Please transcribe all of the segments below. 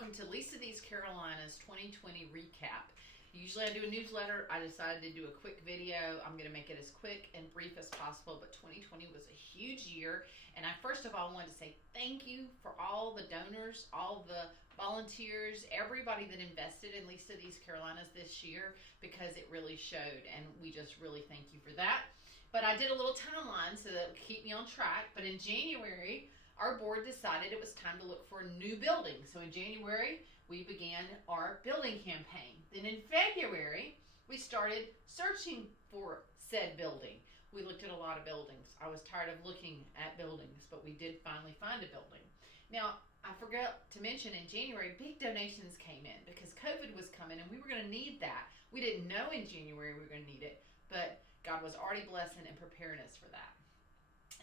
welcome to Lisa These Carolinas 2020 recap. Usually I do a newsletter. I decided to do a quick video. I'm going to make it as quick and brief as possible, but 2020 was a huge year. And I first of all wanted to say thank you for all the donors, all the volunteers, everybody that invested in Lisa These Carolinas this year, because it really showed, and we just really thank you for that. But I did a little timeline so that it would keep me on track. But in January, our board decided it was time to look for a new building. So in January, we began our building campaign. Then in February, we started searching for said building. We looked at a lot of buildings. I was tired of looking at buildings, but we did finally find a building. Now, I forgot to mention in January, big donations came in because COVID was coming and we were going to need that. We didn't know in January we were going to need it, but God was already blessing and preparing us for that.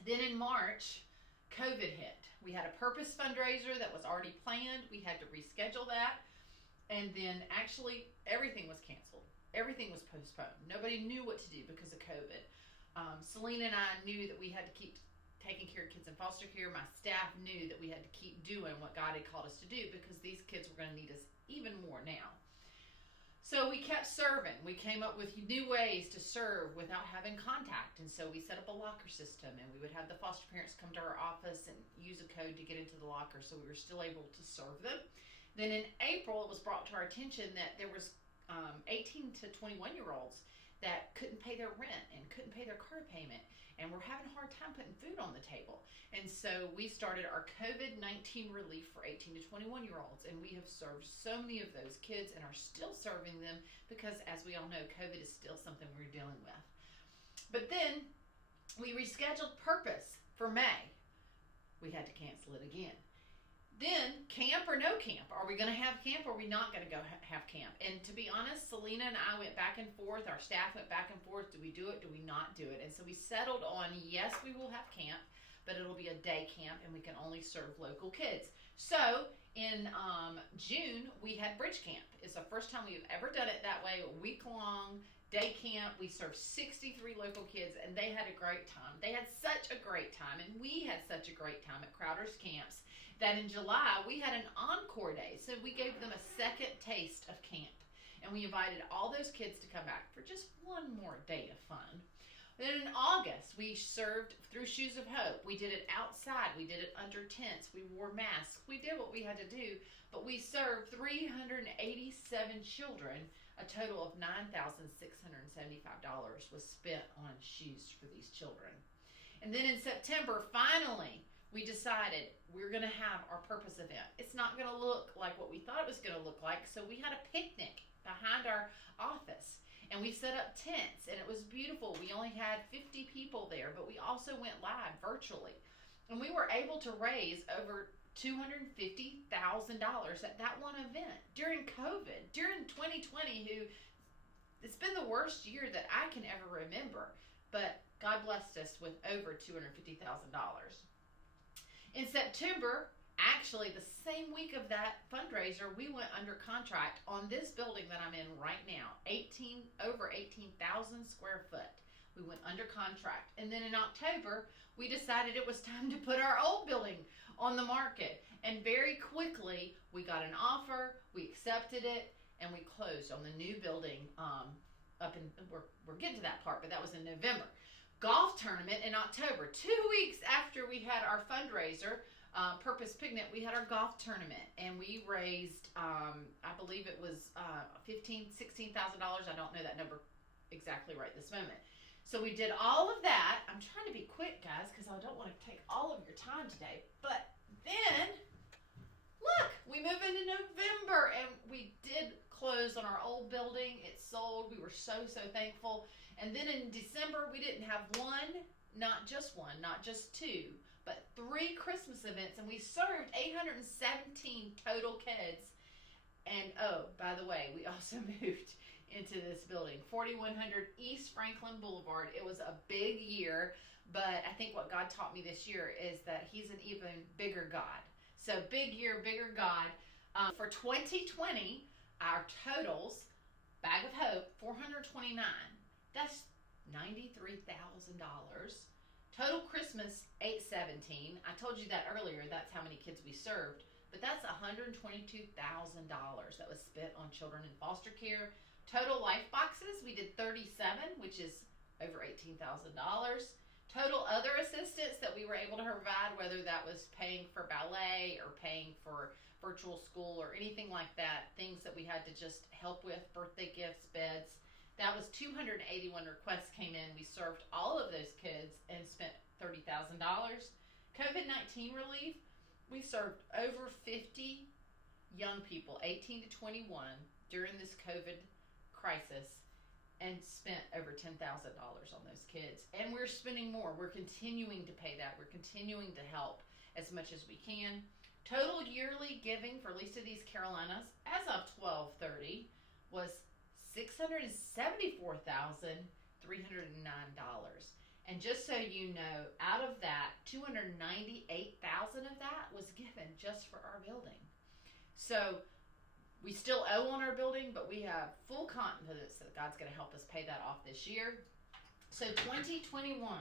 Then in March, COVID hit. We had a purpose fundraiser that was already planned. We had to reschedule that. And then actually everything was canceled. Everything was postponed. Nobody knew what to do because of COVID. Selena and I knew that we had to keep taking care of kids in foster care. My staff knew that we had to keep doing what God had called us to do because these kids were going to need us even more now. So we kept serving. We came up with new ways to serve without having contact. And so we set up a locker system, and we would have the foster parents come to our office and use a code to get into the locker, so we were still able to serve them. Then in April, it was brought to our attention that there was 18 to 21-year-olds that couldn't pay their rent and couldn't pay their car payment and were having a hard time putting food on the table. And so we started our COVID-19 relief for 18 to 21-year-olds, and we have served so many of those kids and are still serving them because, as we all know, COVID is still something we're dealing with. But then we rescheduled Purpose for May. We had to cancel it again. Then, camp or no camp? Are we going to have camp or are we not going to go have camp? And to be honest, Selena and I went back and forth. Our staff went back and forth. Do we do it? Do we not do it? And so we settled on, yes, we will have camp, but it'll be a day camp and we can only serve local kids. So in June, we had Bridge Camp. It's the first time we've ever done it that way, a week-long day camp. We served 63 local kids, and they had a great time. They had such a great time, and we had such a great time at Crowder's Camps that in July, we had an encore day. So we gave them a second taste of camp, and we invited all those kids to come back for just one more day of fun. Then in August, we served through Shoes of Hope. We did it outside. We did it under tents. We wore masks. We did what we had to do, but we served 387 children. A total of $9,675 was spent on shoes for these children. And then in September, finally, we decided we're going to have our Purpose event. It's not going to look like what we thought it was going to look like, so we had a picnic behind our office. And we set up tents, and it was beautiful. We only had 50 people there, but we also went live virtually. And we were able to raise over $250,000 at that one event during COVID, during 2020, it's been the worst year that I can ever remember. But God blessed us with over $250,000. In September, actually the same week of that fundraiser, we went under contract on this building that I'm in right now, over 18,000 square foot. We went under contract. And then in October, we decided it was time to put our old building on the market. And very quickly, we got an offer, we accepted it, and we closed on the new building we're getting to that part, but that was in November. Golf tournament in October. 2 weeks after we had our fundraiser, Purpose Picnic, we had our golf tournament, and we raised, I believe it was $16,000. I don't know that number exactly right this moment. So we did all of that. I'm trying to be quick, guys, because I don't want to take all of your time today. But then, look, we move into November, and we did close on our old building. It sold. We were so thankful. And then in December, we didn't have not just two, but 3 Christmas events, and we served 817 total kids. And oh, by the way, we also moved into this building, 4100 East Franklin Boulevard. It was a big year, but I think what God taught me this year is that He's an even bigger God. So big year, bigger God. For 2020, our totals, Bag of Hope, 429. That's $93,000. Total Christmas, 817. I told you that earlier. That's how many kids we served. but that's $122,000 that was spent on children in foster care. Total life boxes, we did 37, which is over $18,000. Total other assistance that we were able to provide, whether that was paying for ballet or paying for virtual school or anything like that, things that we had to just help with, birthday gifts, beds. That was 281 requests came in. We served all of those kids and spent $30,000. COVID-19 relief, we served over 50 young people, 18 to 21, during this COVID crisis and spent over $10,000 on those kids. And we're spending more. We're continuing to pay that. We're continuing to help as much as we can. Total yearly giving for Least of These Carolinas as of 12/30 was $674,309. And just so you know, out of that, $298,000 of that was given just for our building. So we still owe on our building, but we have full confidence that God's going to help us pay that off this year. So 2021,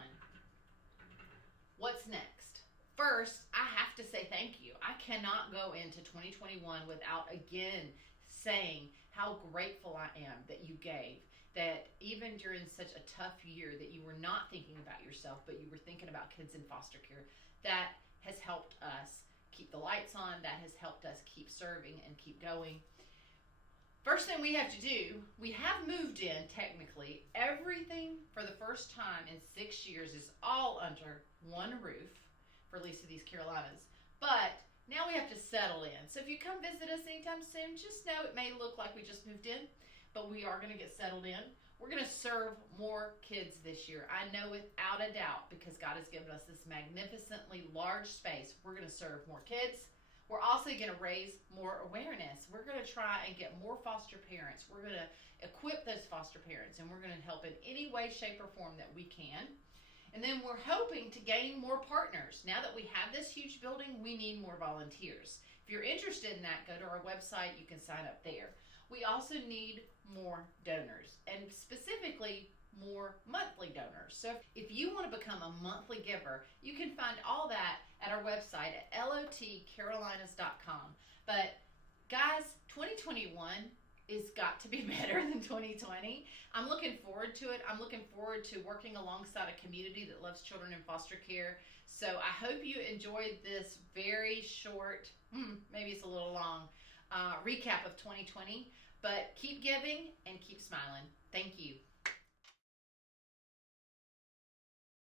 what's next? First, I have to say thank you. I cannot go into 2021 without again saying how grateful I am that you gave, that even during such a tough year that you were not thinking about yourself, but you were thinking about kids in foster care. That has helped us keep the lights on. That has helped us keep serving and keep going. First thing we have to do, we have moved in technically. Everything for the first time in 6 years is all under one roof for Least of These Carolinas. But now we have to settle in. So if you come visit us anytime soon, just know it may look like we just moved in, but we are going to get settled in. We're going to serve more kids this year. I know without a doubt, because God has given us this magnificently large space, we're going to serve more kids. We're also going to raise more awareness. We're going to try and get more foster parents. We're going to equip those foster parents, and we're going to help in any way, shape, or form that we can. And then we're hoping to gain more partners. Now that we have this huge building, we need more volunteers. If you're interested in that, go to our website. You can sign up there. We also need more donors, and specifically more monthly donors. So if you want to become a monthly giver, you can find all that at our website at lotcarolinas.com. But guys, 2021 is got to be better than 2020. I'm looking forward to it. I'm looking forward to working alongside a community that loves children in foster care. So I hope you enjoyed this very short, maybe it's a little long, recap of 2020. But keep giving and keep smiling. Thank you.